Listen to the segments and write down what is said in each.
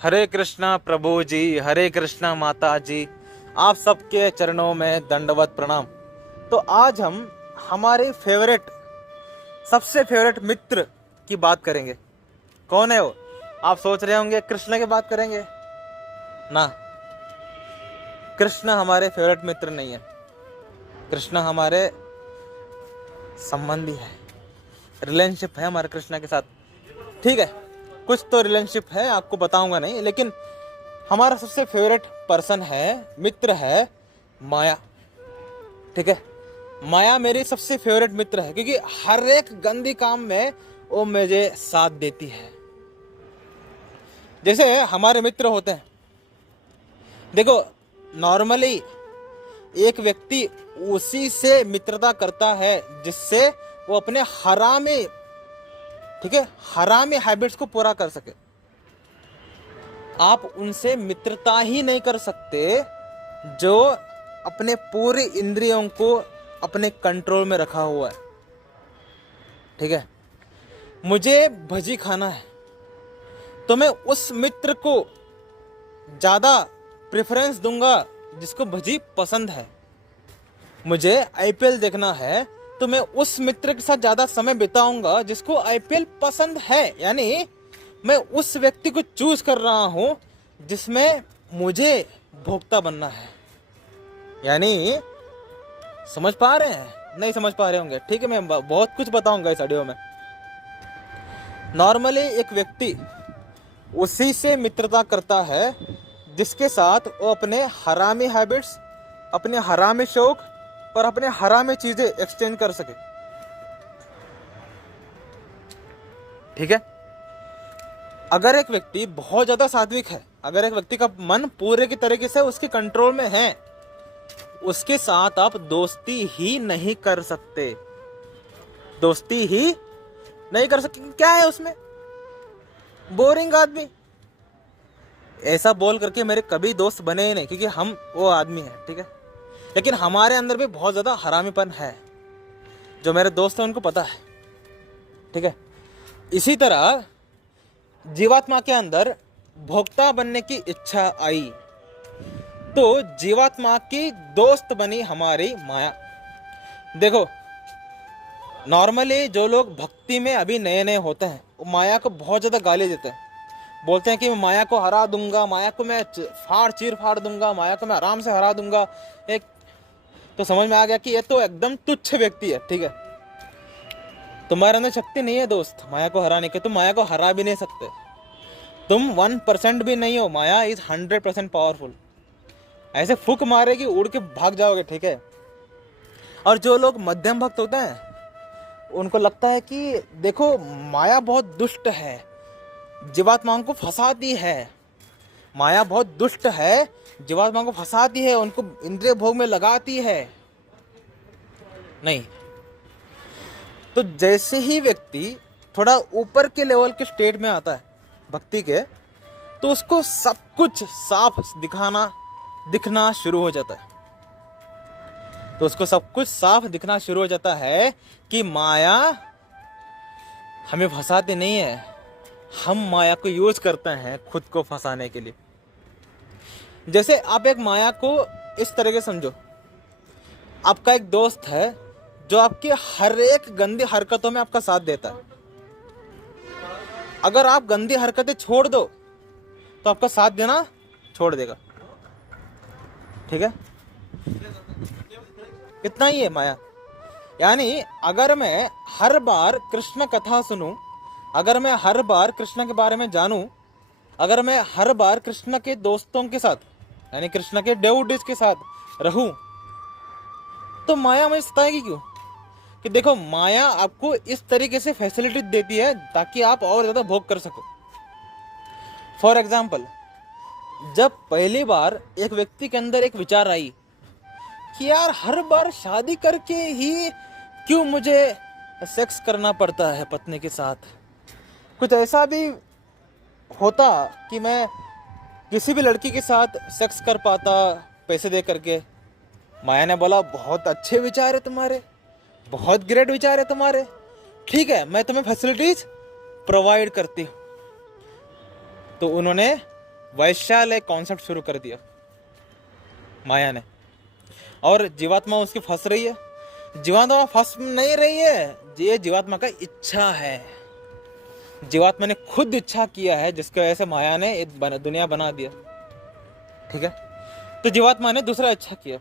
हरे कृष्णा प्रभु जी, हरे कृष्णा माता जी, आप सबके चरणों में दंडवत प्रणाम। तो आज हम हमारे सबसे फेवरेट मित्र की बात करेंगे। कौन है वो? आप सोच रहे होंगे कृष्ण की बात करेंगे ना। कृष्ण हमारे फेवरेट मित्र नहीं है, कृष्ण हमारे संबंधी है, रिलेशनशिप है हमारे कृष्ण के साथ। ठीक है, कुछ तो रिलेशनशिप है, आपको बताऊंगा नहीं, लेकिन हमारा सबसे फेवरेट पर्सन है, मित्र है माया। ठीक है, माया मेरी सबसे फेवरेट मित्र है क्योंकि हर एक गंदी काम में वो मुझे साथ देती है। जैसे हमारे मित्र होते हैं, देखो नॉर्मली एक व्यक्ति उसी से मित्रता करता है जिससे वो अपने हरामी, ठीक है, हरामी हैबिट्स को पूरा कर सके। आप उनसे मित्रता ही नहीं कर सकते जो अपने पूरे इंद्रियों को अपने कंट्रोल में रखा हुआ है। ठीक है, मुझे भजी खाना है तो मैं उस मित्र को ज्यादा प्रेफरेंस दूंगा जिसको भजी पसंद है। मुझे आईपीएल देखना है तो मैं उस मित्र के साथ ज्यादा समय बिताऊंगा जिसको आईपीएल पसंद है। यानी मैं उस व्यक्ति को चूज कर रहा हूं जिसमें मुझे भोक्ता बनना है। यानी समझ पा रहे हैं? नहीं समझ पा रहे होंगे, ठीक है, मैं बहुत कुछ बताऊंगा इस ऑडियो में। नॉर्मली एक व्यक्ति उसी से मित्रता करता है जिसके साथ वो अपने हरामी हैबिट्स, अपने हरामी शौक और अपने हरामी चीजें एक्सचेंज कर सके। ठीक है, अगर एक व्यक्ति बहुत ज्यादा सात्विक है, अगर एक व्यक्ति का मन पूरे की तरीके से उसके कंट्रोल में है, उसके साथ आप दोस्ती ही नहीं कर सकते। दोस्ती ही नहीं कर सकते। क्या है उसमें? बोरिंग आदमी। ऐसा बोल करके मेरे कभी दोस्त बने ही नहीं क्योंकि हम वो आदमी हैं। ठीक है, लेकिन हमारे अंदर भी बहुत ज्यादा हरामीपन है, जो मेरे दोस्त हैं उनको पता है। ठीक है, इसी तरह जीवात्मा के अंदर भोक्ता बनने की इच्छा आई तो जीवात्मा की दोस्त बनी हमारी माया। देखो नॉर्मली जो लोग भक्ति में अभी नए नए होते हैं वो माया को बहुत ज्यादा गाली देते हैं। बोलते हैं कि मैं माया को हरा दूंगा, माया को मैं चीर फाड़ दूंगा, माया को मैं आराम से हरा दूंगा। एक तो समझ में आ गया कि ये तो एकदम तुच्छ व्यक्ति है। ठीक है, तुम्हारे अंदर शक्ति नहीं है दोस्त माया को हराने की, तुम माया को हरा भी नहीं सकते। तुम 1% भी नहीं हो, माया इज 100% पावरफुल। ऐसे फूक मारेगी उड़ के भाग जाओगे। ठीक है, और जो लोग मध्यम भक्त होते हैं उनको लगता है कि देखो माया बहुत दुष्ट है, जीवात्माओं को फंसाती है, माया बहुत दुष्ट है, जीवात्माओं को फंसाती है, उनको इंद्रिय भोग में लगाती है। नहीं, तो जैसे ही व्यक्ति थोड़ा ऊपर के लेवल के स्टेट में आता है भक्ति के, तो उसको सब कुछ साफ दिखना शुरू हो जाता है। तो उसको सब कुछ साफ दिखना शुरू हो जाता है कि माया हमें फंसाती नहीं है, हम माया को यूज करते हैं खुद को फंसाने के लिए। जैसे आप एक माया को इस तरह के समझो, आपका एक दोस्त है जो आपकी हर एक गंदी हरकतों में आपका साथ देता है। अगर आप गंदी हरकतें छोड़ दो तो आपका साथ देना छोड़ देगा। ठीक है, इतना ही है माया। यानी अगर मैं हर बार कृष्ण कथा सुनूं, अगर मैं हर बार कृष्ण के बारे में जानूं, अगर मैं हर बार कृष्ण के दोस्तों के साथ यानी कृष्ण के डेवोटीज के साथ रहूं, तो माया मुझे सताएगी क्यों? कि देखो माया आपको इस तरीके से फैसिलिटी देती है ताकि आप और ज्यादा भोग कर सको। फॉर एग्जाम्पल, जब पहली बार एक व्यक्ति के अंदर एक विचार आई कि यार हर बार शादी करके ही क्यों मुझे सेक्स करना पड़ता है पत्नी के साथ, कुछ ऐसा भी होता कि मैं किसी भी लड़की के साथ सेक्स कर पाता पैसे दे करके। माया ने बोला बहुत अच्छे विचार है तुम्हारे, बहुत ग्रेट विचार है तुम्हारे, ठीक है मैं तुम्हें फैसिलिटीज प्रोवाइड करती हूँ। तो उन्होंने वैश्यालय कॉन्सेप्ट शुरू कर दिया माया ने, और जीवात्मा उसकी फंस रही है। जीवात्मा फंस नहीं रही है, ये जीवात्मा का इच्छा है। जीवात्मा ने खुद इच्छा किया है, जिसकी वजह से माया ने एक दुनिया बना दिया। ठीक है, तो जीवात्मा ने दूसरा इच्छा किया।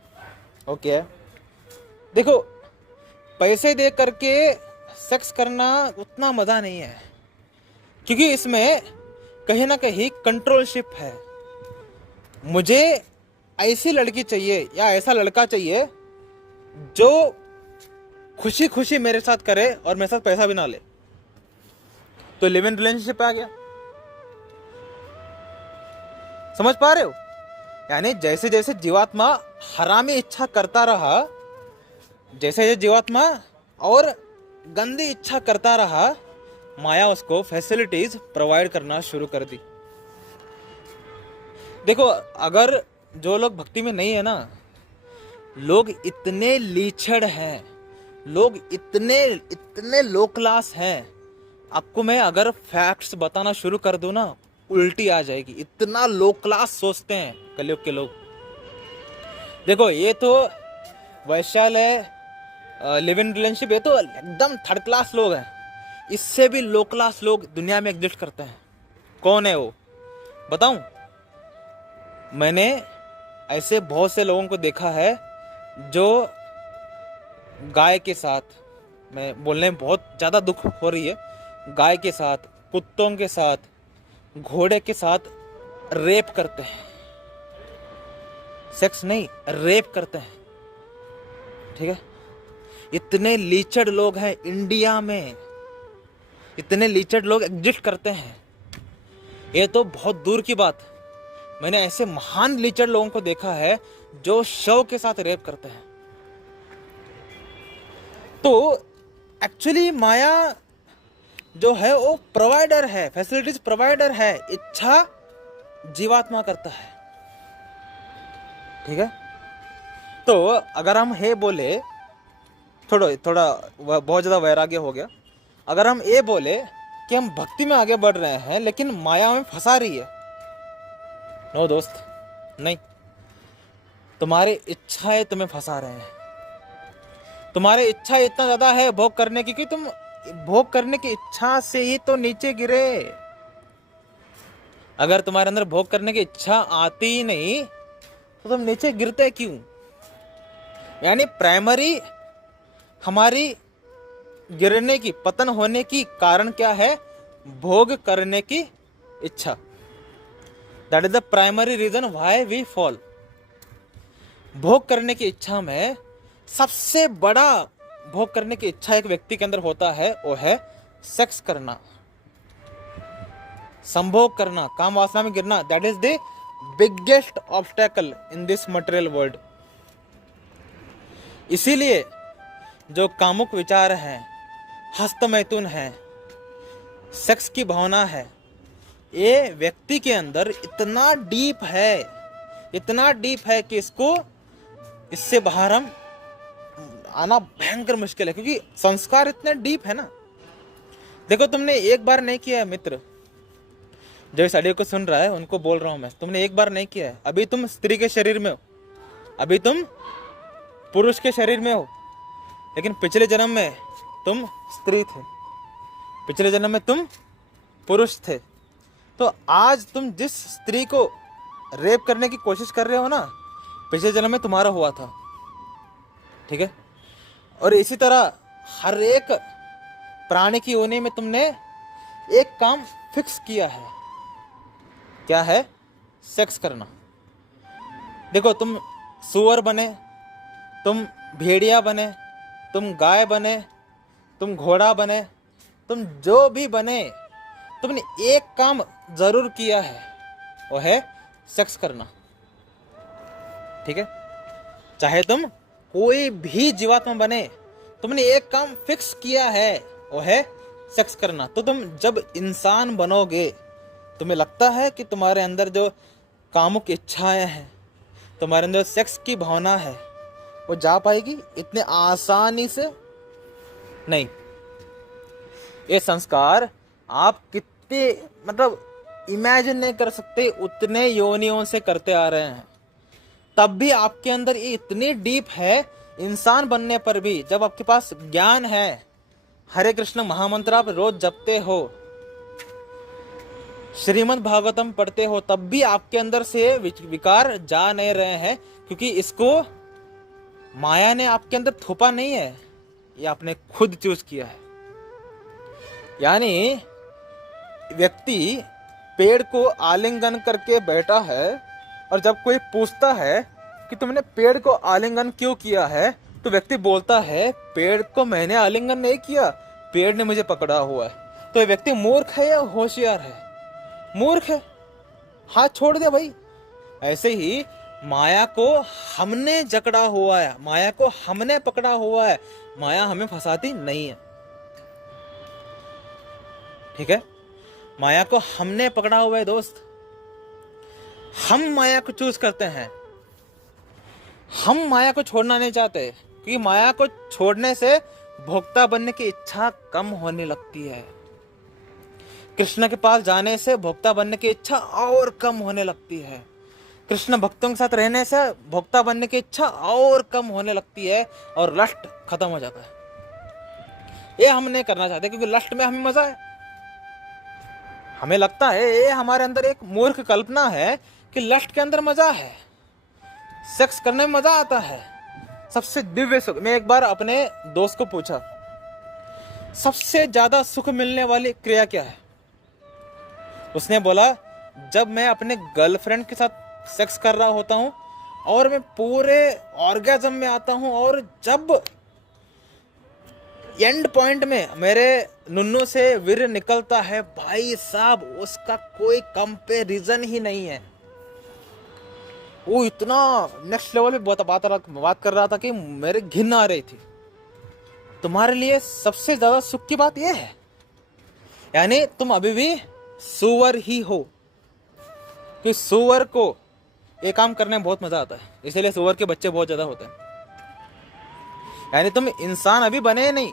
ओके, देखो पैसे दे करके सेक्स करना उतना मजा नहीं है, क्योंकि इसमें कहीं ना कहीं कंट्रोलशिप है। मुझे ऐसी लड़की चाहिए या ऐसा लड़का चाहिए जो खुशी खुशी मेरे साथ करे और मेरे साथ पैसा भी ना ले, तो लिव इन रिलेशनशिप आ गया। समझ पा रहे हो? यानी जैसे जैसे जीवात्मा हरामी इच्छा करता रहा, जैसे जैसे जीवात्मा और गंदी इच्छा करता रहा, माया उसको फैसिलिटीज प्रोवाइड करना शुरू कर दी। देखो, अगर जो लोग भक्ति में नहीं है ना, लोग इतने लीचड़ हैं, लोग इतने इतने लो क्लास हैं, आपको मैं अगर फैक्ट्स बताना शुरू कर दूं ना, उल्टी आ जाएगी। इतना लो क्लास सोचते हैं कलयुग के लोग। देखो, ये तो वैश्यालय लिव इन रिलेशनशिप, ये तो एकदम थर्ड क्लास लोग हैं। इससे भी लो क्लास लोग दुनिया में एग्जिस्ट करते हैं। कौन है वो, बताऊं? मैंने ऐसे बहुत से लोगों को देखा है जो गाय के साथ, मैं बोलने में बहुत ज़्यादा दुख हो रही है, गाय के साथ, कुत्तों के साथ, घोड़े के साथ रेप करते हैं। सेक्स नहीं, रेप करते हैं। ठीक है, इतने लीचड़ लोग हैं इंडिया में, इतने लीचड़ लोग एग्जिस्ट करते हैं। ये तो बहुत दूर की बात, मैंने ऐसे महान लीचड़ लोगों को देखा है जो शव के साथ रेप करते हैं। तो एक्चुअली माया जो है वो प्रोवाइडर है, फैसिलिटीज प्रोवाइडर है, इच्छा जीवात्मा करता है। ठीक है, तो अगर हम हे बोले, थोड़ा बहुत ज़्यादा वैराग्य हो गया, अगर हम ये बोले कि हम भक्ति में आगे बढ़ रहे हैं लेकिन माया में फंसा रही है, नो दोस्त, नहीं। तुम्हारी इच्छाएं तुम्हें फंसा रहे हैं। तुम्हारी इच्छा इतना ज़्यादा है भोग करने की कि तुम भोग करने की इच्छा से ही तो नीचे गिरे। अगर तुम्हारे अंदर भोग करने की इच्छा आती ही नहीं तो तुम नीचे गिरते क्यों? यानी प्राइमरी हमारी गिरने की, पतन होने की कारण क्या है? भोग करने की इच्छा। That is the primary reason why we fall. भोग करने की इच्छा में सबसे बड़ा भोग करने की इच्छा एक व्यक्ति के अंदर होता है, वो है सेक्स करना, संभोग करना, काम वासना में गिरना। That is the biggest obstacle in this material world. इसीलिए जो कामुक विचार हैं, हस्तमैथुन है, सेक्स की भावना है, ये व्यक्ति के अंदर इतना डीप है, इतना डीप है कि इससे बाहर हम आना भयंकर मुश्किल है, क्योंकि संस्कार इतने डीप है ना। देखो, तुमने एक बार नहीं किया है मित्र, जो इस ऑडियो को सुन रहा है उनको बोल रहा हूं मैं, तुमने एक बार नहीं किया है। अभी तुम स्त्री के शरीर में हो, अभी तुम पुरुष के शरीर में हो, लेकिन पिछले जन्म में तुम स्त्री थे, पिछले जन्म में तुम पुरुष थे। तो आज तुम जिस स्त्री को रेप करने की कोशिश कर रहे हो ना, पिछले जन्म में तुम्हारा हुआ था। ठीक है, और इसी तरह हर एक प्राणी की योनि में तुमने एक काम फिक्स किया है, क्या है? सेक्स करना। देखो, तुम सुअर बने, तुम भेड़िया बने, तुम गाय बने, तुम घोड़ा बने, तुम जो भी बने, तुमने एक काम जरूर किया है, वो है सेक्स करना। ठीक है, चाहे तुम कोई भी जीवात्मा बने, तुमने एक काम फिक्स किया है, वो है सेक्स करना। तो तुम जब इंसान बनोगे, तुम्हें लगता है कि तुम्हारे अंदर जो कामुक इच्छाएं हैं, तुम्हारे अंदर सेक्स की भावना है, वो जा पाएगी इतने आसानी से? नहीं। ये संस्कार आप कितने, मतलब इमेजिन नहीं कर सकते उतने योनियों से करते आ रहे हैं, तब भी आपके अंदर ये इतनी डीप है। इंसान बनने पर भी जब आपके पास ज्ञान है, हरे कृष्ण महामंत्र आप रोज जपते हो, श्रीमद् भागवतम पढ़ते हो, तब भी आपके अंदर से विकार जा नहीं रहे हैं, क्योंकि इसको माया ने आपके अंदर थोपा नहीं है, ये आपने खुद चूज किया है। यानी व्यक्ति पेड़ को आलिंगन करके बैठा है, और जब कोई पूछता है कि तुमने पेड़ को आलिंगन क्यों किया है, तो व्यक्ति बोलता है पेड़ को मैंने आलिंगन नहीं किया, पेड़ ने मुझे पकड़ा हुआ है। तो ये व्यक्ति मूर्ख है या होशियार है? मूर्ख है, हाथ छोड़ दे भाई। ऐसे ही माया को हमने जकड़ा हुआ है, माया को हमने पकड़ा हुआ है, माया हमें फंसाती नहीं है। ठीक है, माया को हमने पकड़ा हुआ है दोस्त। हम माया को चूज करते हैं, हम माया को छोड़ना नहीं चाहते, क्योंकि माया को छोड़ने से भोक्ता बनने की इच्छा कम होने लगती है। कृष्ण के पास जाने से भोक्ता बनने की इच्छा और कम होने लगती है। कृष्ण भक्तों के साथ रहने से भोक्ता बनने की इच्छा और कम होने लगती है, और लस्ट खत्म हो जाता है। ये हम नहीं करना चाहते, क्योंकि लस्ट में हमें मजा है। हमें लगता है, ये हमारे अंदर एक मूर्ख कल्पना है कि लस्ट के अंदर मजा है, सेक्स करने में मजा आता है, सबसे दिव्य सुख। मैं एक बार अपने दोस्त को पूछा, सबसे ज्यादा सुख मिलने वाली क्रिया क्या है? उसने बोला, जब मैं अपने गर्लफ्रेंड के साथ सेक्स कर रहा होता हूं और मैं पूरे ऑर्गेजम में आता हूं, और जब एंड पॉइंट में मेरे नुन्नू से वीर्य निकलता है, भाई साहब उसका कोई कंपैरिजन ही नहीं है। वो इतना नेक्स्ट लेवल पे बात कर रहा था कि मेरे घिन आ रही थी। तुम्हारे लिए सबसे ज्यादा सुख की बात यह है, यानी तुम अभी भी सुअर ही हो, कि सुअर को ये काम करने में बहुत मजा आता है, इसीलिए सुअर के बच्चे बहुत ज्यादा होते हैं। यानी तुम इंसान अभी बने नहीं,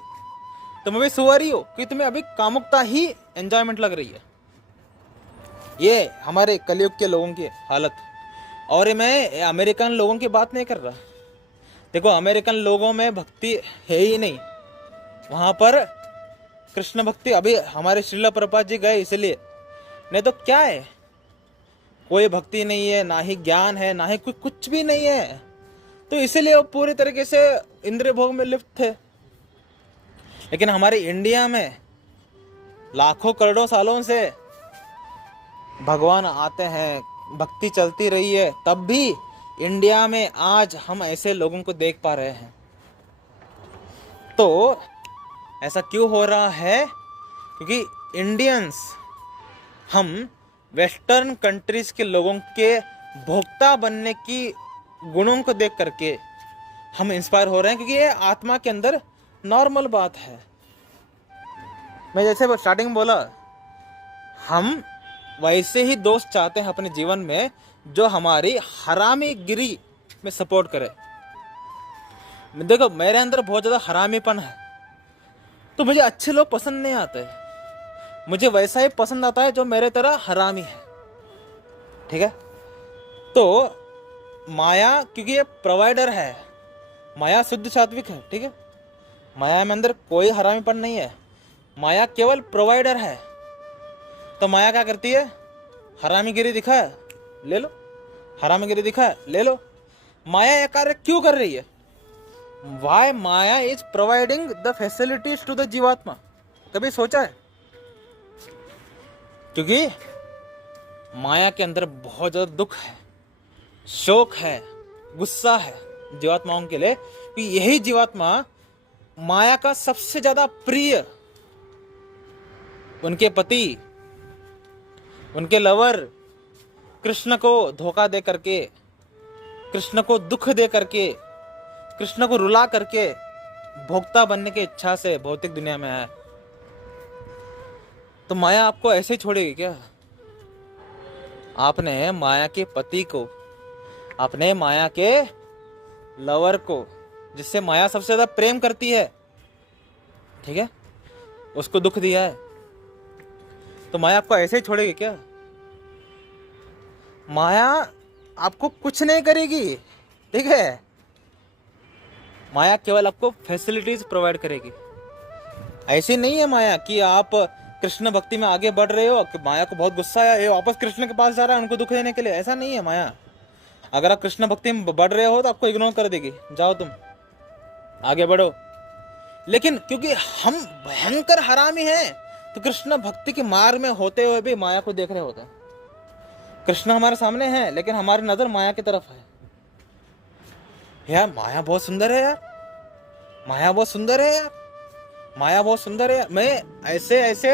तुम अभी सुअर ही हो, कि तुम्हें अभी कामुकता ही एंजॉयमेंट लग रही है। ये हमारे कलयुग के लोगों की हालत। और मैं अमेरिकन लोगों की बात नहीं कर रहा। देखो, अमेरिकन लोगों में भक्ति है ही नहीं, वहां पर कृष्ण भक्ति। अभी हमारे श्रीला प्रभुपाद जी गए इसलिए, नहीं तो क्या है, कोई भक्ति नहीं है, ना ही ज्ञान है, ना ही कुछ भी नहीं है। तो इसलिए वो पूरी तरीके से इंद्रिय भोग में लिप्त थे। लेकिन हमारे इंडिया में लाखों करोड़ों सालों से भगवान आते हैं, भक्ति चलती रही है, तब भी इंडिया में आज हम ऐसे लोगों को देख पा रहे हैं। तो ऐसा क्यों हो रहा है? क्योंकि इंडियंस, हम वेस्टर्न कंट्रीज के लोगों के भोक्ता बनने की गुणों को देख करके हम इंस्पायर हो रहे हैं, क्योंकि ये आत्मा के अंदर नॉर्मल बात है। मैं जैसे स्टार्टिंग में बोला, हम वैसे ही दोस्त चाहते हैं अपने जीवन में जो हमारी हरामी गिरी में सपोर्ट करे। देखो, मेरे अंदर बहुत ज़्यादा हरामीपन है, तो मुझे अच्छे लोग पसंद नहीं आते। मुझे वैसा ही पसंद आता है जो मेरे तरह हरामी है। ठीक है, तो माया, क्योंकि ये प्रोवाइडर है, माया शुद्ध सात्विक है। ठीक है, माया में अंदर कोई हरामीपन नहीं है, माया केवल प्रोवाइडर है। तो माया क्या करती है? हरामीगिरी दिखाया, ले लो, हरामीगिरी दिखाया, ले लो। माया यह कार्य क्यों कर रही है? Why maya is providing the facilities to the jivatma. कभी सोचा है? क्योंकि माया के अंदर बहुत ज्यादा दुख है, शोक है, गुस्सा है जीवात्माओं के लिए, कि यही जीवात्मा माया का सबसे ज्यादा प्रिय, उनके पति, उनके लवर कृष्ण को धोखा दे करके, कृष्ण को दुख दे करके, कृष्ण को रुला करके भोक्ता बनने की इच्छा से भौतिक दुनिया में है। तो माया आपको ऐसे ही छोड़ेगी क्या? आपने माया के पति को, आपने माया के लवर को, जिससे माया सबसे ज्यादा प्रेम करती है, ठीक है, उसको दुख दिया है, तो माया आपको ऐसे ही छोड़ेगी क्या? माया आपको कुछ नहीं करेगी, ठीक है। माया केवल आपको फैसिलिटीज प्रोवाइड करेगी। ऐसी नहीं है माया कि आप कृष्ण भक्ति में आगे बढ़ रहे हो, कि माया को बहुत गुस्सा है, ये वापस कृष्ण के पास जा रहा है उनको दुख देने के लिए, ऐसा नहीं है माया। अगर आप कृष्ण भक्ति में बढ़ रहे हो तो आपको इग्नोर कर देगी, जाओ तुम आगे बढ़ो। लेकिन क्योंकि हम भयंकर हरामी हैं, तो कृष्ण भक्ति के मार्ग में होते हुए भी माया को देख रहे होते हैं। कृष्ण हमारे सामने है लेकिन हमारी नजर माया की तरफ है। यार माया बहुत सुंदर है यार, माया बहुत सुंदर है यार, माया बहुत सुंदर है। मैं ऐसे ऐसे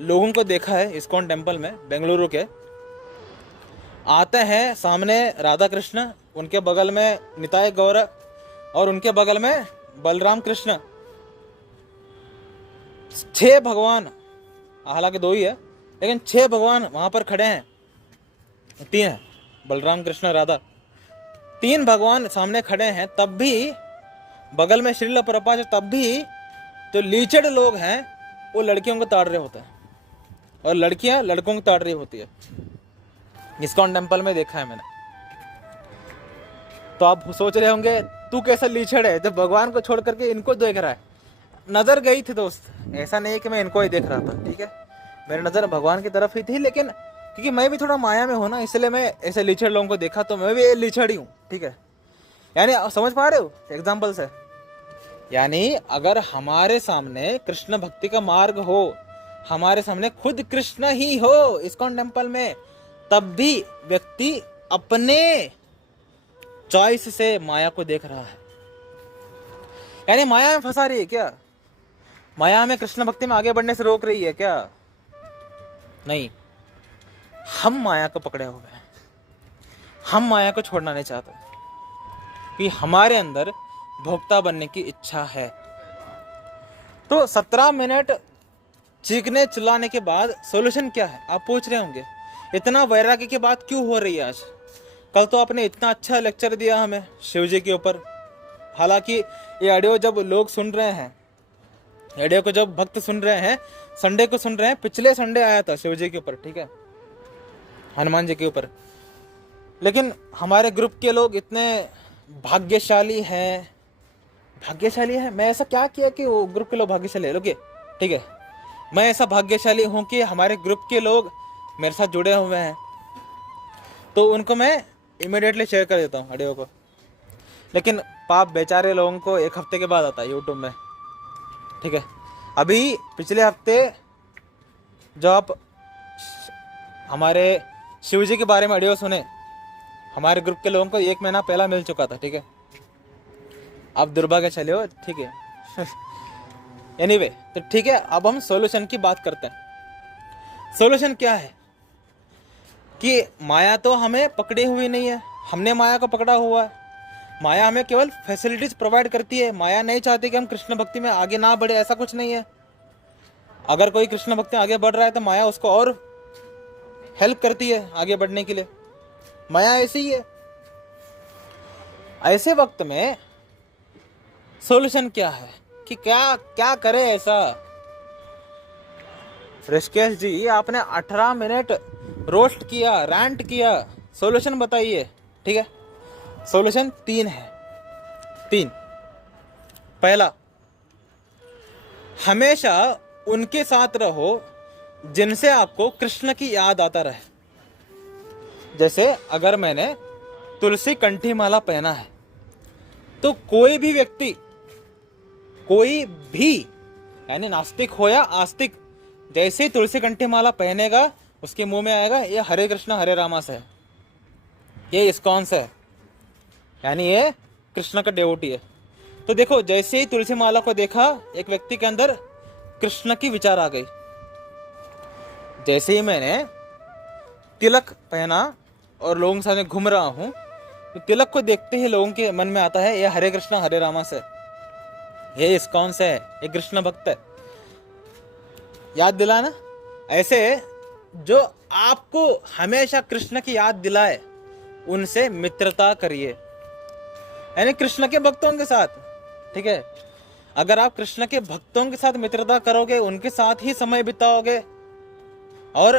लोगों को देखा है इस्कॉन टेम्पल में, बेंगलुरु के। आते हैं सामने राधा कृष्ण, उनके बगल में निताय गौर और उनके बगल में बलराम कृष्ण, 6 भगवान, हालांकि 2 ही है लेकिन 6 भगवान वहां पर खड़े हैं। 3 है, बलराम कृष्ण राधा, 3 भगवान सामने खड़े हैं। तब भी बगल में श्रील प्रभुपाद, तब भी जो लीचड़ लोग हैं वो लड़कियों को ताड़ रहे होते हैं और लड़कियां लड़कों को ताड़ रही होती है। इस्कॉन टेम्पल में देखा है मैंने। तो आप सोच रहे होंगे तू कैसा लीचड़ है जब भगवान को छोड़ करके इनको देख रहा है। नजर गई थी दोस्त, ऐसा नहीं है कि मैं इनको ही देख रहा था, ठीक है। मेरी नजर भगवान की तरफ ही थी, लेकिन क्योंकि मैं भी थोड़ा माया में हूं ना, इसलिए मैं ऐसे लीचड़ लोगों को देखा, तो मैं भी लीचड़ ही हूँ, ठीक है। यानी समझ पा रहे हो एग्जाम्पल से। यानी अगर हमारे सामने कृष्ण भक्ति का मार्ग हो, हमारे सामने खुद कृष्ण ही हो इस्कॉन टेम्पल में, तब भी व्यक्ति अपने चॉइस से माया को देख रहा है। यानी माया में फंसा रही है क्या? माया हमें कृष्ण भक्ति में आगे बढ़ने से रोक रही है क्या? नहीं, हम माया को पकड़े हुए हैं, हम माया को छोड़ना नहीं चाहते कि हमारे अंदर भोक्ता बनने की इच्छा है। तो 17 मिनट चीखने चिल्लाने के बाद सॉल्यूशन क्या है, आप पूछ रहे होंगे। इतना वैराग्य की बात क्यों हो रही है आज? कल तो आपने इतना अच्छा लेक्चर दिया हमें शिव जी के ऊपर। हालांकि ये ऑडियो जब लोग सुन रहे हैं, ऑडियो को जब भक्त सुन रहे हैं, संडे को सुन रहे हैं, पिछले संडे आया था शिव जी के ऊपर, ठीक है, हनुमान जी के ऊपर। लेकिन हमारे ग्रुप के लोग इतने भाग्यशाली हैं, भाग्यशाली है। मैं ऐसा क्या किया कि वो ग्रुप के लोग भाग्यशाली है? रुकिए, ठीक है, मैं ऐसा भाग्यशाली हूं कि हमारे ग्रुप के लोग मेरे साथ जुड़े हुए हैं, तो उनको मैं इमीडिएटली शेयर कर देता हूँ ऑडियो को। लेकिन पाप बेचारे लोगों को 1 हफ्ते के बाद आता है यूट्यूब में, ठीक है। अभी पिछले हफ्ते जो आप हमारे शिव जी के बारे में ऑडियो सुने, हमारे ग्रुप के लोगों को 1 महीना पहला मिल चुका था, ठीक है। आप दुर्भाग्यशाली हो, ठीक है। एनीवे, तो ठीक है, अब हम सॉल्यूशन की बात करते हैं। सॉल्यूशन क्या है कि माया तो हमें पकड़ी हुई नहीं है, हमने माया को पकड़ा हुआ है। माया हमें केवल फैसिलिटीज प्रोवाइड करती है। माया नहीं चाहती कि हम कृष्ण भक्ति में आगे ना बढ़े, ऐसा कुछ नहीं है। अगर कोई कृष्ण भक्ति में आगे बढ़ रहा है तो माया उसको और हेल्प करती है आगे बढ़ने के लिए। माया ऐसी ही है। ऐसे वक्त में सॉल्यूशन क्या है कि क्या क्या करे ऐसा? ऋषिकेश जी, आपने 18 मिनट रोस्ट किया, रैंट किया, सॉल्यूशन बताइए, ठीक है। सॉल्यूशन 3 है, 3। पहला, हमेशा उनके साथ रहो जिनसे आपको कृष्ण की याद आता रहे। जैसे अगर मैंने तुलसी कंठी माला पहना है, तो कोई भी व्यक्ति, कोई भी, यानी नास्तिक हो या आस्तिक, जैसे ही तुलसी कंठी माला पहनेगा उसके मुंह में आएगा ये हरे कृष्णा हरे रामा से है, ये इस्कॉन से है, यानी ये कृष्ण का डेवोटी है। तो देखो, जैसे ही तुलसी माला को देखा, एक व्यक्ति के अंदर कृष्ण की विचार आ गई। जैसे ही मैंने तिलक पहना और लोगों के सामने घूम रहा हूं, तो तिलक को देखते ही लोगों के मन में आता है ये हरे कृष्णा हरे रामा से, ये इस्कॉन से है, ये कृष्ण भक्त है। याद दिलाना। ऐसे जो आपको हमेशा कृष्ण की याद दिलाए उनसे मित्रता करिए, यानी कृष्ण के भक्तों के साथ, ठीक है। अगर आप कृष्ण के भक्तों के साथ मित्रता करोगे, उनके साथ ही समय बिताओगे और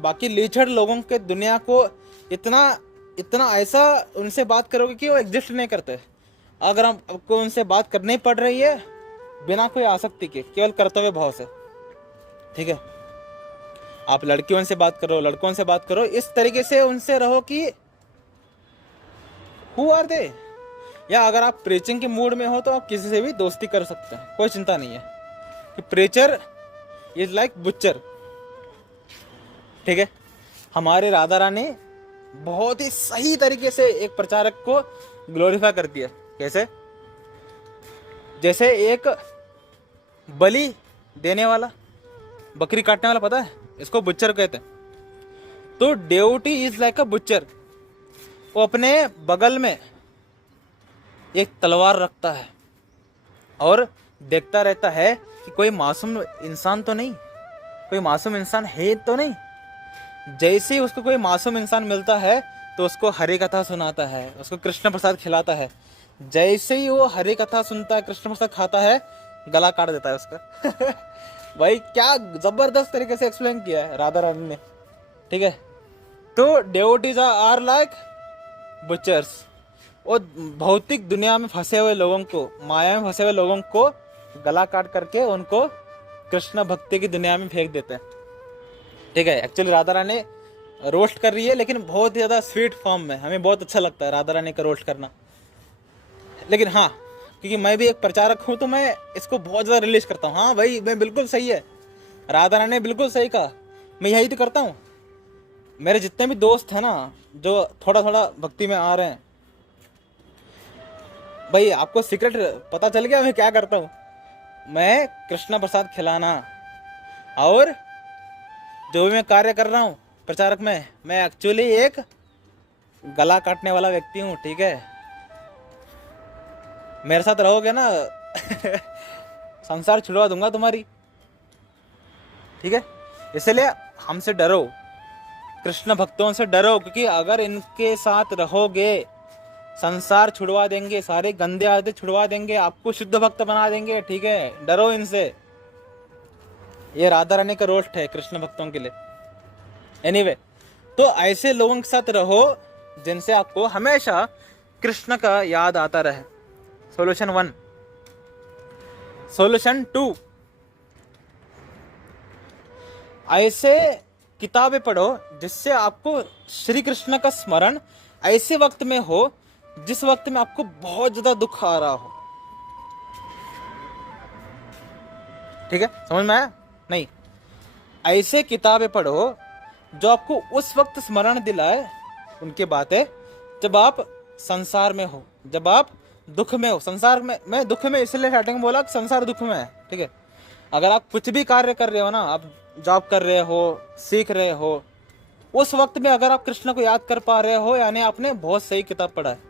बाकी लीचड़ लोगों के दुनिया को इतना इतना ऐसा उनसे बात करोगे कि वो एग्जिस्ट नहीं करते। अगर आपको उनसे बात करनी पड़ रही है बिना कोई आसक्ति के, केवल कर्तव्य भाव से, ठीक है। आप लड़कियों से बात करो, लड़कों से बात करो, इस तरीके से उनसे रहो कि हु आर दे। या अगर आप प्रीचिंग के मूड में हो तो आप किसी से भी दोस्ती कर सकते हैं, कोई चिंता नहीं है कि प्रीचर इज लाइक बुच्चर, ठीक है। हमारे राधा रानी बहुत ही सही तरीके से एक प्रचारक को ग्लोरीफाई करती है। कैसे? जैसे एक बलि देने वाला, बकरी काटने वाला, पता है इसको बुच्चर कहते हैं। तो devotee is like a butcher. वो अपने बगल में एक तलवार रखता है और देखता रहता है कि कोई मासूम इंसान तो नहीं, कोई मासूम इंसान है तो नहीं। जैसे ही उसको कोई मासूम इंसान मिलता है तो उसको हरि कथा सुनाता है, उसको कृष्ण प्रसाद खिलाता है। जैसे ही वो हरि कथा सुनता है, कृष्ण प्रसाद खाता है, गला काट देता है उसका। भाई क्या जबरदस्त तरीके से एक्सप्लेन किया है राधा रानी ने, ठीक है। तो डेवोटीज आर लाइक बुचर्स। और भौतिक दुनिया में फंसे हुए लोगों को, माया में फंसे हुए लोगों को गला काट करके उनको कृष्ण भक्ति की दुनिया में फेंक देते हैं, ठीक है। एक्चुअली राधा रानी रोस्ट कर रही है, लेकिन बहुत ही ज़्यादा स्वीट फॉर्म में। हमें बहुत अच्छा लगता है राधा रानी का रोस्ट करना। लेकिन हाँ, क्योंकि मैं भी एक प्रचारक हूँ तो मैं इसको बहुत ज़्यादा रिलीज करता हूँ। हाँ भाई, मैं बिल्कुल सही है, राधा रानी ने बिल्कुल सही कहा, मैं यही तो करता हूँ। मेरे जितने भी दोस्त हैं ना जो थोड़ा थोड़ा भक्ति में आ रहे हैं, भाई आपको सीक्रेट पता चल गया मैं क्या करता हूँ? मैं कृष्ण प्रसाद खिलाना और जो भी मैं कार्य कर रहा हूँ प्रचारक में, मैं एक्चुअली एक गला काटने वाला व्यक्ति हूँ, ठीक है। मेरे साथ रहोगे ना संसार छुड़वा दूंगा तुम्हारी, ठीक है। इसलिए हमसे डरो, कृष्ण भक्तों से डरो, क्योंकि अगर इनके साथ रहोगे संसार छुड़वा देंगे, सारे गंदे आदतें छुड़वा देंगे, आपको शुद्ध भक्त बना देंगे, ठीक है। डरो इनसे। ये राधा रानी का रोस्ट है कृष्ण भक्तों के लिए। एनीवे, तो ऐसे लोगों के साथ रहो जिनसे आपको हमेशा कृष्ण का याद आता रहे। सॉल्यूशन 1। सॉल्यूशन 2, ऐसे किताबें पढ़ो जिससे आपको श्री कृष्ण का स्मरण ऐसे वक्त में हो जिस वक्त में आपको बहुत ज्यादा दुख आ रहा हो, ठीक है। समझ में आया? नहीं, ऐसे किताबें पढ़ो जो आपको उस वक्त स्मरण दिलाए उनकी बातें जब आप संसार में हो, जब आप दुख में हो। संसार में, मैं दुख में इसलिए स्टार्टिंग में बोला कि संसार दुख में है, ठीक है। अगर आप कुछ भी कार्य कर रहे हो ना, आप जॉब कर रहे हो, सीख रहे हो, उस वक्त में अगर आप कृष्ण को याद कर पा रहे हो, यानी आपने बहुत सही किताब पढ़ा है।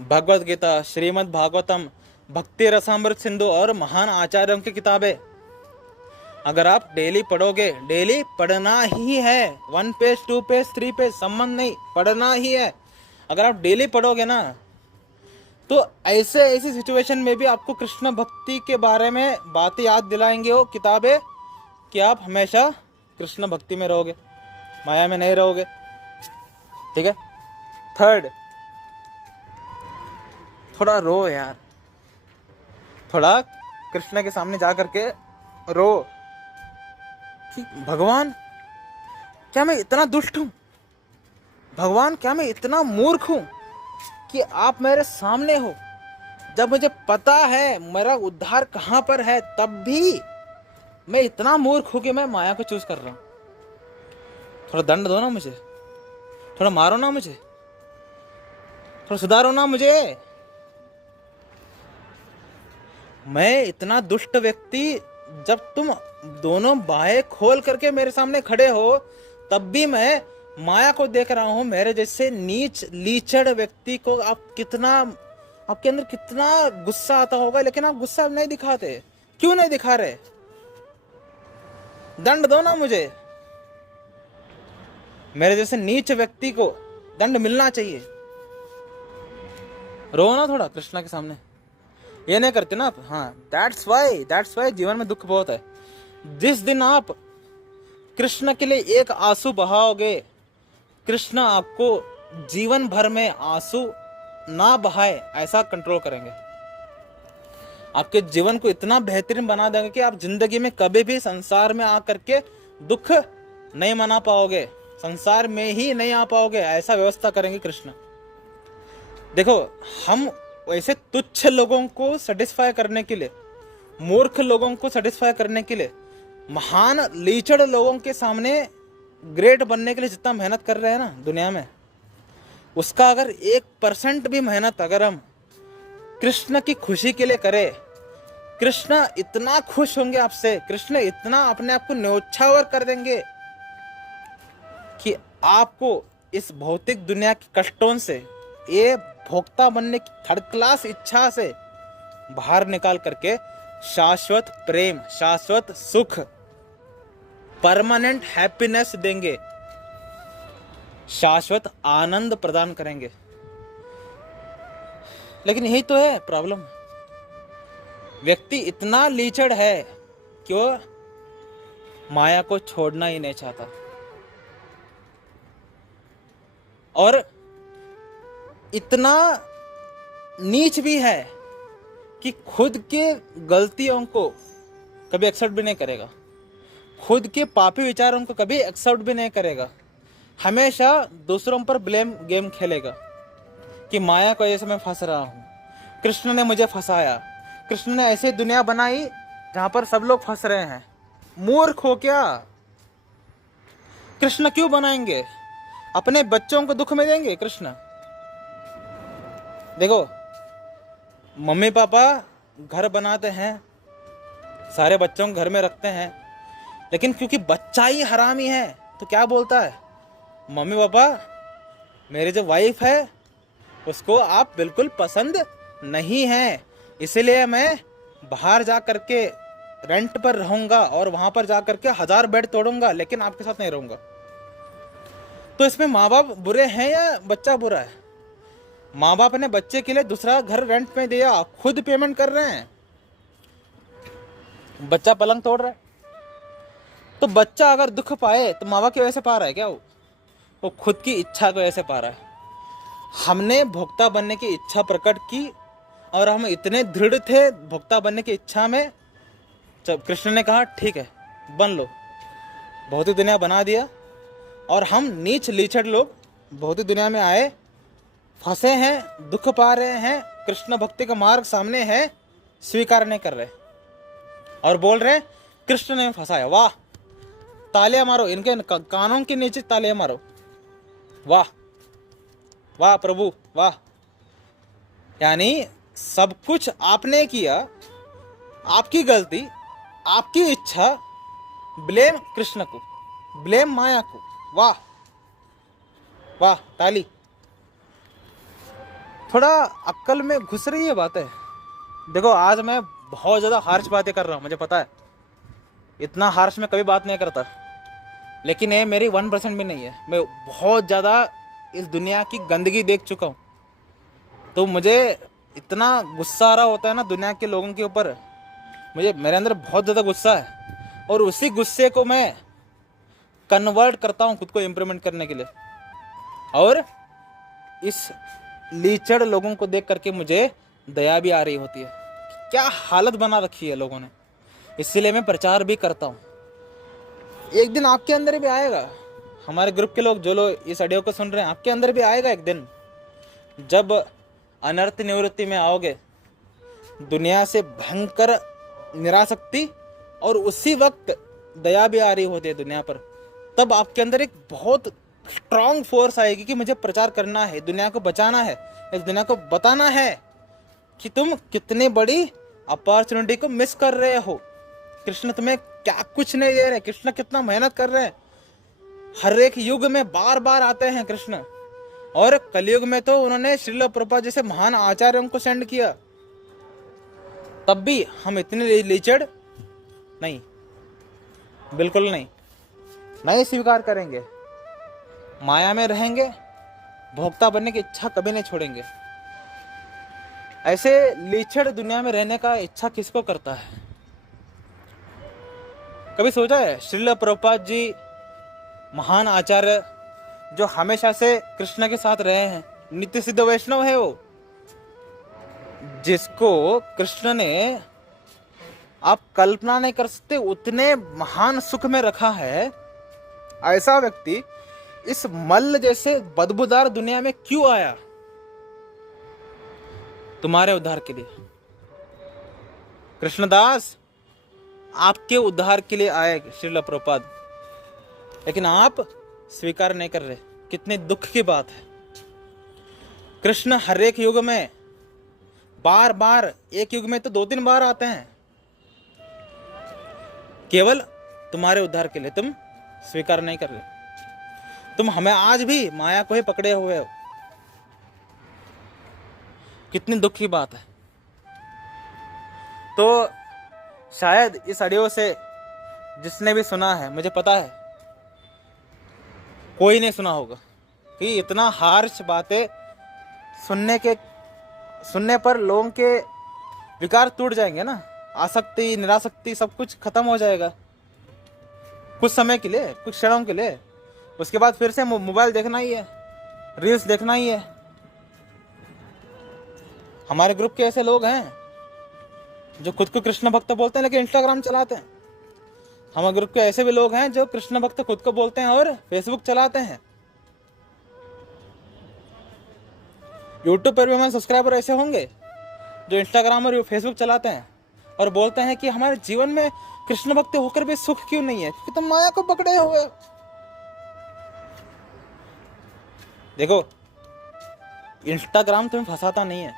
भगवत गीता, श्रीमद् भागवतम, भक्ति रसामृत सिंधु और महान आचार्यों की किताबें अगर आप डेली पढ़ोगे, डेली पढ़ना ही है, 1 पेज 2 पेज 3 पेज संबंध नहीं, पढ़ना ही है। अगर आप डेली पढ़ोगे ना तो ऐसी सिचुएशन में भी आपको कृष्ण भक्ति के बारे में बातें याद दिलाएंगे वो किताबें कि आप हमेशा कृष्ण भक्ति में रहोगे, माया में नहीं रहोगे, ठीक है। 3rd, थोड़ा रो यार, थोड़ा कृष्ण के सामने जा करके रो कि भगवान क्या मैं इतना दुष्ट हूं, भगवान क्या मैं इतना मूर्ख हूं कि आप मेरे सामने हो, जब मुझे पता है मेरा उद्धार कहां पर है, तब भी मैं इतना मूर्ख हूं कि मैं माया को चूज कर रहा हूं। थोड़ा दंड दो ना मुझे, थोड़ा मारो ना मुझे, थोड़ा सुधारो ना मुझे। मैं इतना दुष्ट व्यक्ति, जब तुम दोनों बाहें खोल करके मेरे सामने खड़े हो तब भी मैं माया को देख रहा हूं। मेरे जैसे नीच लीचड़ व्यक्ति को आप कितना, आपके अंदर कितना गुस्सा आता होगा, लेकिन आप गुस्सा नहीं दिखाते। क्यों नहीं दिखा रहे? दंड दो ना मुझे। मेरे जैसे नीच व्यक्ति को दंड मिलना चाहिए। रो ना थोड़ा कृष्णा के सामने, ये नहीं करते ना आप। हाँ, दैट्स वाई जीवन में दुख बहुत है। जिस दिन आप कृष्ण के लिए एक आंसू बहाओगे, कृष्ण आपको जीवन भर में आंसू ना बहाए ऐसा कंट्रोल करेंगे। आपके जीवन को इतना बेहतरीन बना देंगे कि आप जिंदगी में कभी भी संसार में आकर के दुख नहीं मना पाओगे, संसार में ही नहीं आ पाओगे, ऐसा व्यवस्था करेंगे कृष्ण। देखो, हम वैसे तुच्छ लोगों को सेटिस्फाई करने के लिए, मूर्ख लोगों को सेटिस्फाई करने के लिए, महान लीचड़ लोगों के सामने ग्रेट बनने के लिए जितना मेहनत कर रहे हैं ना दुनिया में, उसका अगर 1% भी मेहनत अगर हम कृष्ण की खुशी के लिए करें, कृष्ण इतना खुश होंगे आपसे, कृष्ण इतना अपने आप को न्योछावर कर देंगे कि आपको इस भौतिक दुनिया के कष्टों से, ये भोक्ता बनने की थर्ड क्लास इच्छा से बाहर निकाल करके शाश्वत प्रेम, शाश्वत सुख, परमानेंट हैप्पीनेस देंगे, शाश्वत आनंद प्रदान करेंगे। लेकिन यही तो है प्रॉब्लम। व्यक्ति इतना लीचड़ है कि वो माया को छोड़ना ही नहीं चाहता, और इतना नीच भी है कि खुद के गलतियों को कभी एक्सेप्ट भी नहीं करेगा, खुद के पापी विचारों को कभी एक्सेप्ट भी नहीं करेगा, हमेशा दूसरों पर ब्लेम गेम खेलेगा कि माया को ऐसे मैं फंस रहा हूँ, कृष्ण ने मुझे फंसाया, कृष्ण ने ऐसी दुनिया बनाई जहां पर सब लोग फंस रहे हैं। मूर्ख हो क्या? कृष्ण क्यों बनाएंगे? अपने बच्चों को दुख में देंगे कृष्ण? देखो, मम्मी पापा घर बनाते हैं, सारे बच्चों को घर में रखते हैं, लेकिन क्योंकि बच्चा ही हरामी है तो क्या बोलता है, मम्मी पापा मेरी जो वाइफ है उसको आप बिल्कुल पसंद नहीं है, इसलिए मैं बाहर जा करके रेंट पर रहूंगा और वहां पर जा करके 1000 बेड तोड़ूंगा, लेकिन आपके साथ नहीं रहूंगा। तो इसमें माँ बाप बुरे हैं या बच्चा बुरा है? माँ बाप ने बच्चे के लिए दूसरा घर रेंट में दिया, खुद पेमेंट कर रहे हैं, बच्चा पलंग तोड़ रहा है। तो बच्चा अगर दुख पाए तो माँ बाप की वजह से पा रहा है क्या? वो खुद की इच्छा की वजह से पा रहा है। हमने भोक्ता बनने की इच्छा प्रकट की और हम इतने दृढ़ थे भोक्ता बनने की इच्छा में, जब कृष्ण ने कहा ठीक है बन लो, भौतिक दुनिया बना दिया, और हम नीच लीचड़ लोग भौतिक दुनिया में आए, फंसे हैं, दुख पा रहे हैं, कृष्ण भक्ति का मार्ग सामने है, स्वीकार नहीं कर रहे और बोल रहे हैं कृष्ण ने फंसाया। वाह, तालियां मारो, इनके कानों के नीचे तालियां मारो, वाह वाह प्रभु वाह। यानी सब कुछ आपने किया, आपकी गलती, आपकी इच्छा, ब्लेम कृष्ण को, ब्लेम माया को, वाह वाह, ताली। थोड़ा अक्ल में घुस रही है बातें। देखो, आज मैं बहुत ज़्यादा हार्श बातें कर रहा हूँ, मुझे पता है, इतना हार्श में कभी बात नहीं करता, लेकिन ये मेरी 1% भी नहीं है। मैं बहुत ज़्यादा इस दुनिया की गंदगी देख चुका हूँ, तो मुझे इतना गुस्सा आ रहा होता है ना दुनिया के लोगों के ऊपर, मुझे मेरे अंदर बहुत ज़्यादा गुस्सा है, और उसी गुस्से को मैं कन्वर्ट करता हूँ खुद को इम्प्रूवमेंट करने के लिए, और इस लीचड़ लोगों को देख करके मुझे दया भी आ रही होती है, क्या हालत बना रखी है लोगों ने। इसलिए मैं प्रचार भी करता हूँ। एक दिन आपके अंदर भी आएगा, हमारे ग्रुप के लोग जो लोग इस ऑडियो को सुन रहे हैं, आपके अंदर भी आएगा एक दिन, जब अनर्थ निवृत्ति में आओगे, दुनिया से भयंकर निरासक्ति और उसी वक्त दया भी आ रही होती है दुनिया पर, तब आपके अंदर एक बहुत स्ट्रॉन्ग फोर्स आएगी कि मुझे प्रचार करना है, दुनिया को बचाना है, इस दुनिया को बताना है कि तुम कितनी बड़ी अपॉर्चुनिटी को मिस कर रहे हो। कृष्ण तुम्हें क्या कुछ नहीं दे रहे, कृष्ण कितना मेहनत कर रहे हैं, हर एक युग में बार बार आते हैं कृष्ण, और कलयुग में तो उन्होंने श्रील प्रभुपाद जैसे महान आचार्यों को सेंड किया, तब भी हम इतने लीचड़ नहीं, बिल्कुल नहीं स्वीकार करेंगे, माया में रहेंगे, भोक्ता बनने की इच्छा कभी नहीं छोड़ेंगे। ऐसे लीचड़ दुनिया में रहने का इच्छा किसको करता है? कभी सोचा है श्रील प्रभुपाद जी महान आचार्य जो हमेशा से कृष्ण के साथ रहे हैं, नित्य सिद्ध वैष्णव है वो, जिसको कृष्ण ने आप कल्पना नहीं कर सकते उतने महान सुख में रखा है। ऐसा व्यक्ति इस मल्ल जैसे बदबूदार दुनिया में क्यों आया? तुम्हारे उद्धार के लिए। कृष्णदास आपके उद्धार के लिए आए श्रील प्रभुपाद, लेकिन आप स्वीकार नहीं कर रहे। कितने दुख की बात है। कृष्ण हर एक युग में बार बार, एक युग में तो 2-3 बार आते हैं, केवल तुम्हारे उद्धार के लिए। तुम स्वीकार नहीं कर रहे। तुम हमें आज भी माया को ही पकड़े हुए हो। कितनी दुख की बात है। तो शायद इस ऑडियो से जिसने भी सुना है, मुझे पता है कोई नहीं सुना होगा कि इतना हार्श बातें सुनने पर लोगों के विकार टूट जाएंगे ना। आसक्ति, निरासक्ति सब कुछ खत्म हो जाएगा कुछ समय के लिए, कुछ क्षणों के लिए। उसके बाद फिर से मोबाइल देखना ही है, रील्स देखना ही है। हमारे ग्रुप के ऐसे लोग हैं जो खुद को कृष्ण भक्त बोलते हैं लेकिन इंस्टाग्राम चलाते हैं। हमारे ग्रुप के ऐसे भी लोग हैं जो कृष्ण भक्त खुद को बोलते हैं और फेसबुक चलाते हैं। यूट्यूब पर भी हमारे सब्सक्राइबर ऐसे होंगे जो इंस्टाग्राम और फेसबुक चलाते हैं और बोलते हैं कि हमारे जीवन में कृष्ण भक्त होकर भी सुख क्यों नहीं है, क्योंकि तुम माया को पकड़े हुए। देखो, इंस्टाग्राम तुम्हें फंसाता नहीं है।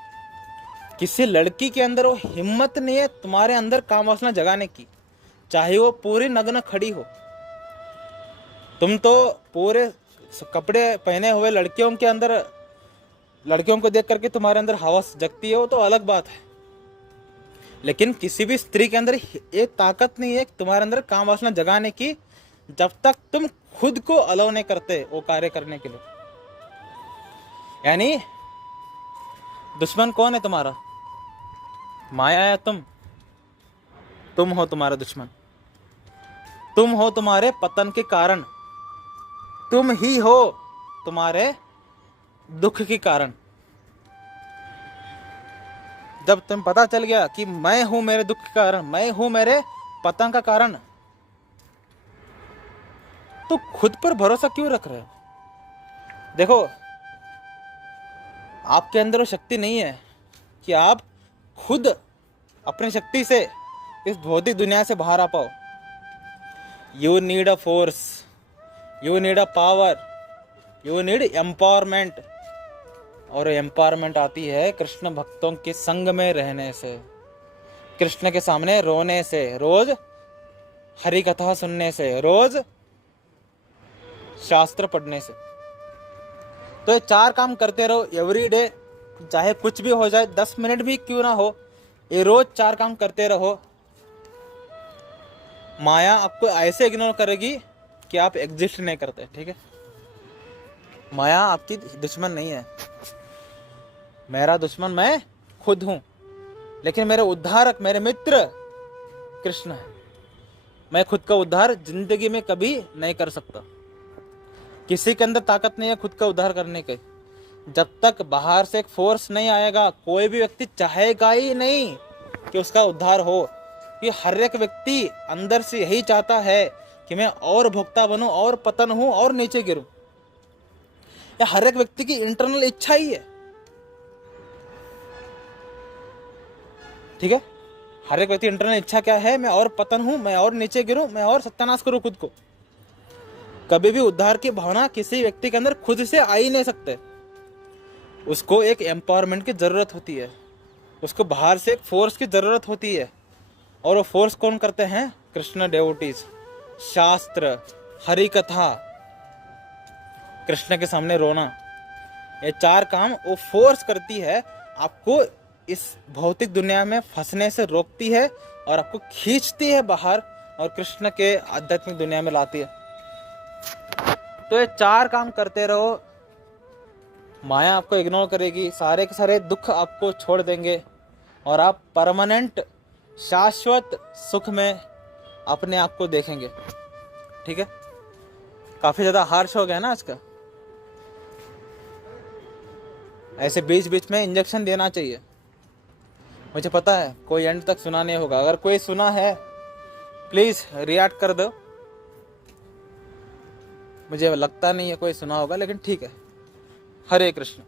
किसी लड़की के अंदर वो हिम्मत नहीं है तुम्हारे अंदर काम वासना जगाने की, चाहे वो पूरी नग्न खड़ी हो। तुम तो पूरे कपड़े पहने हुए लड़कियों के अंदर, लड़कियों को देख करके तुम्हारे अंदर हवस जगती है, वो तो अलग बात है। लेकिन किसी भी स्त्री के अंदर ये ताकत नहीं है तुम्हारे अंदर काम वासना जगाने की, जब तक तुम खुद को अलाउ नहीं करते वो कार्य करने के लिए। यानी दुश्मन कौन है तुम्हारा? माया या तुम हो तुम्हारा दुश्मन। तुम हो तुम्हारे पतन के कारण, तुम ही हो तुम्हारे दुख के कारण। जब तुम पता चल गया कि मैं हूं मेरे दुख के कारण, मैं हूं मेरे पतन का कारण, तो खुद पर भरोसा क्यों रख रहे हो? देखो, आपके अंदर वो शक्ति नहीं है कि आप खुद अपनी शक्ति से इस भौतिक दुनिया से बाहर आ पाओ। You need a force, you need a power, you need empowerment. और एम्पावरमेंट आती है कृष्ण भक्तों के संग में रहने से, कृष्ण के सामने रोने से, रोज हरि कथा सुनने से, रोज शास्त्र पढ़ने से। तो ये 4 काम करते रहो एवरी डे, चाहे कुछ भी हो जाए, 10 मिनट भी क्यों ना हो, ये रोज 4 काम करते रहो। माया आपको ऐसे इग्नोर करेगी कि आप एग्जिस्ट नहीं करते। ठीक है, माया आपकी दुश्मन नहीं है। मेरा दुश्मन मैं खुद हूं, लेकिन मेरे उद्धारक, मेरे मित्र कृष्ण है। मैं खुद का उद्धार जिंदगी में कभी नहीं कर सकता। किसी के अंदर ताकत नहीं है खुद का उद्धार करने के। जब तक बाहर से एक फोर्स नहीं आएगा, कोई भी व्यक्ति चाहेगा ही नहीं कि उसका उद्धार हो। कि हर एक व्यक्ति अंदर से यही चाहता है कि मैं और भोक्ता बनूं, और पतन हूं, और नीचे गिरूं। यह हर एक व्यक्ति की इंटरनल इच्छा ही है। ठीक है, हर एक व्यक्ति इंटरनल इच्छा क्या है? मैं और पतन हूं, मैं और नीचे गिरूं, मैं और सत्यानाश करूं खुद को। कभी भी उद्धार की भावना किसी व्यक्ति के अंदर खुद से आ ही नहीं सकते। उसको एक एम्पावरमेंट की जरूरत होती है, उसको बाहर से एक फोर्स की जरूरत होती है। और वो फोर्स कौन करते हैं? कृष्ण डेवोटीज, शास्त्र, हरि कथा, कृष्ण के सामने रोना। ये 4 काम वो फोर्स करती है, आपको इस भौतिक दुनिया में फंसने से रोकती है और आपको खींचती है बाहर और कृष्ण के आध्यात्मिक दुनिया में लाती है। तो ये 4 काम करते रहो, माया आपको इग्नोर करेगी, सारे के सारे दुख आपको छोड़ देंगे और आप परमानेंट शाश्वत सुख में अपने आप को देखेंगे। ठीक है, काफी ज्यादा हार्श हो गया ना आज का। ऐसे बीच बीच में इंजेक्शन देना चाहिए। मुझे पता है कोई एंड तक सुना नहीं होगा, अगर कोई सुना है प्लीज रिएक्ट कर दो। मुझे लगता नहीं है कोई सुना होगा, लेकिन ठीक है। हरे कृष्ण।